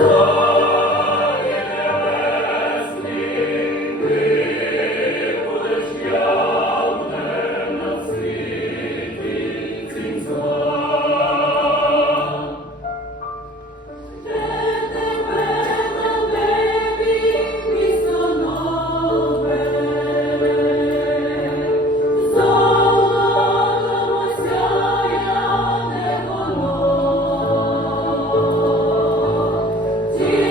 Oh. Jesus.